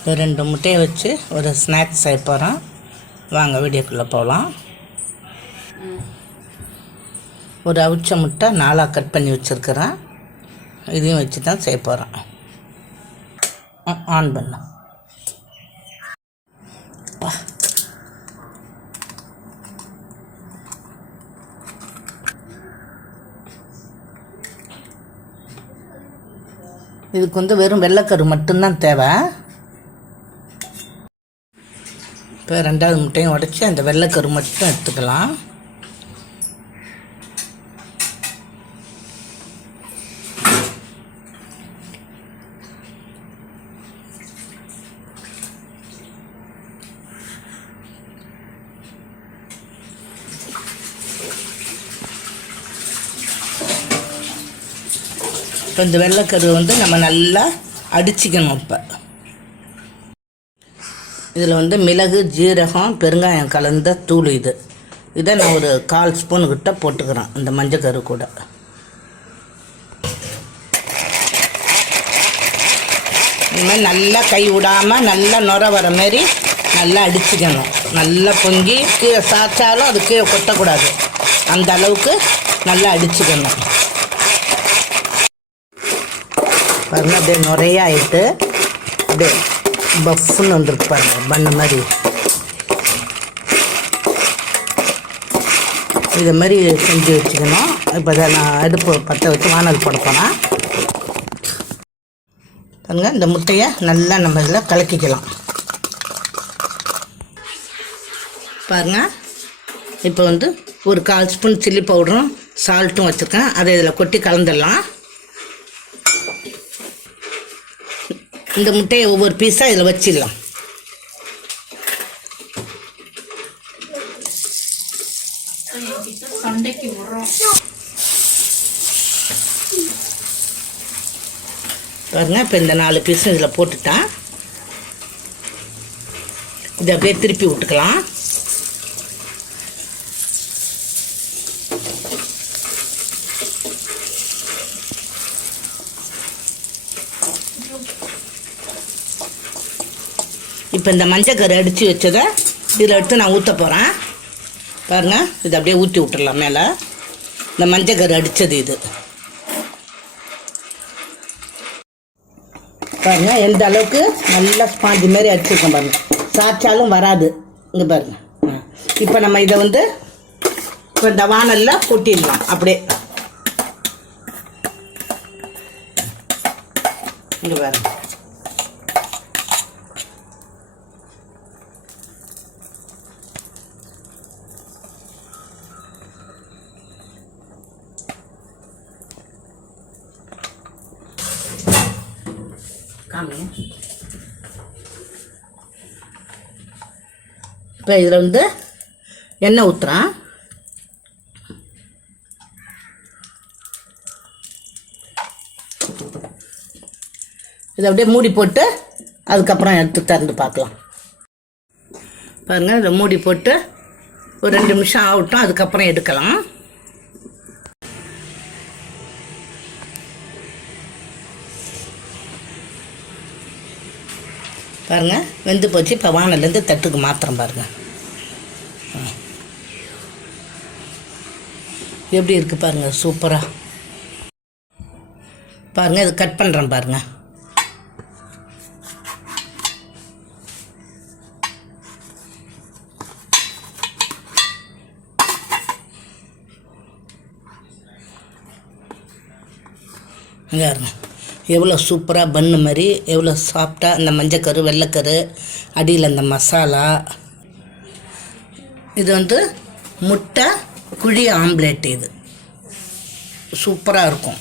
இப்போ 2 முட்டையை வச்சு ஒரு ஸ்நாக்ஸ் செய்ய போகிறோம். வாங்க வீடியோக்குள்ளே போகலாம். ஒரு அவிச்ச முட்டை 4ஆக கட் பண்ணி வச்சுருக்கிறேன். இதையும் வச்சு தான் செய்ய போகிறேன். ஆன் பண்ணலாம். இதுக்கு வெறும் வெள்ளைக்கரு மட்டும்தான் தேவை. இப்போ 2வது முட்டையும் உடச்சி அந்த வெள்ளைக்கரு மட்டும் எடுத்துக்கலாம். இப்போ இந்த வெள்ளைக்கரு நம்ம நல்லா அடிச்சிக்கணும். இப்போ இதில் மிளகு, ஜீரகம், பெருங்காயம் கலந்த தூள் இதை நான் ஒரு 1/4 ஸ்பூனுக்கிட்ட போட்டுக்கிறேன். இந்த மஞ்சக்கரு கூட இந்த மாதிரி நல்லா கை விடாமல் நல்லா நுர வர மாரி நல்லா அடிச்சிக்கணும். நல்லா பொங்கி கீழே சாய்ச்சாலும் அது கீழே கொட்டக்கூடாது. அந்த அளவுக்கு நல்லா அடிச்சிக்கணும். பாருங்கள், அப்படியே நுரையாயிட்டு அப்படியே பஃப்னு வந்துருக்கு பாருங்கள், பண்ண மாதிரி. இதை மாதிரி செஞ்சு வச்சுக்கணும். இப்போ அதை நான் அடுப்பு பற்ற வச்சு வானல் போட போகிறேன். பாருங்கள், இந்த முட்டையை நல்லா நம்ம இதில் கலக்கிக்கலாம். பாருங்கள், இப்போ ஒரு 1/4 ஸ்பூன் சில்லி பவுடரும் சால்ட்டும் வச்சுருக்கேன். அதை இதில் கொட்டி கலந்துடலாம். இந்த முட்டையை ஒவ்வொரு பீஸாக இதில் வச்சிடலாம். பாருங்க, இப்போ இந்த 4 பீஸும் இதில் போட்டுட்டேன். இதை அப்படியே திருப்பி விட்டுக்கலாம். இப்போ இந்த மஞ்சக்கரு அடித்து வச்சதை இதில் எடுத்து நான் ஊற்ற போகிறேன். பாருங்கள், இதை அப்படியே ஊற்றி விட்டுடலாம். மேலே இந்த மஞ்சக்கரு அடித்தது இது பாருங்கள், எந்த அளவுக்கு நல்லா ஸ்பாஞ்சு மாரி அடிச்சிருக்கோம். பாருங்கள், சாய்ச்சாலும் வராது. இங்கே பாருங்கள். இப்போ நம்ம இதை இப்போ இந்த வானலில் கொட்டிடலாம். அப்படியே இங்கே பாருங்கள். இப்போ இதில் எண்ணெய் ஊற்றுறேன். இதை அப்படியே மூடி போட்டு அதுக்கப்புறம் எடுத்து திறந்து பார்க்கலாம். பாருங்கள், இதை மூடி போட்டு ஒரு 2 நிமிஷம் ஆகட்டும். அதுக்கப்புறம் எடுக்கலாம். பாருங்கள், வெந்து போச்சு. இப்போ வானலேருந்து தட்டுக்கு மாத்திரம். பாருங்கள் எப்படி இருக்குது பாருங்கள், சூப்பராக. பாருங்கள், இது கட் பண்ணுறேன். பாருங்கள், இங்கே பாருங்க, எவ்வளோ சூப்பராக பன்னு மாதிரி, எவ்வளோ சாஃப்டாக. இந்த மஞ்சக்கரு, வெள்ளைக்கரு, அடியில் அந்த மசாலா. இது முட்டை குழி ஆம்லேட். இது சூப்பராக இருக்கும்.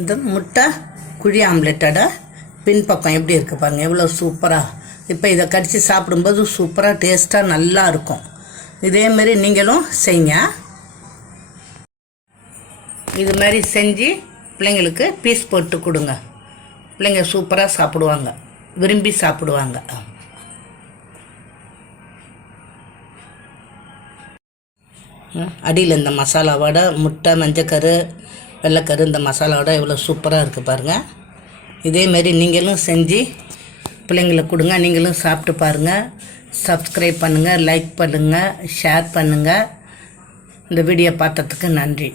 இந்த முட்டை குழி ஆம்லேட்டோட பின்பக்கம் எப்படி இருக்குது பாருங்கள், எவ்வளோ சூப்பராக. இப்போ இதை கடித்து சாப்பிடும்போது சூப்பராக டேஸ்ட்டாக நல்லா இருக்கும். இதேமாரி நீங்களும் செய்யுங்க. இது மாதிரி செஞ்சு பிள்ளைங்களுக்கு பீஸ் போட்டு கொடுங்க. பிள்ளைங்க சூப்பராக சாப்பிடுவாங்க, விரும்பி சாப்பிடுவாங்க. அடியில் இந்த மசாலாவோட முட்டை, மஞ்சக்கரு, வெள்ளைக்கரு இந்த மசாலாவோட எவ்வளோ சூப்பராக இருக்குது பாருங்கள். இதேமாரி நீங்களும் செஞ்சு பிள்ளைங்களுக்கு கொடுங்க. நீங்களும் சாப்பிட்டு பாருங்கள். சப்ஸ்கிரைப் பண்ணுங்கள், லைக் பண்ணுங்கள், ஷேர் பண்ணுங்கள். இந்த வீடியோ பார்த்ததுக்கு நன்றி.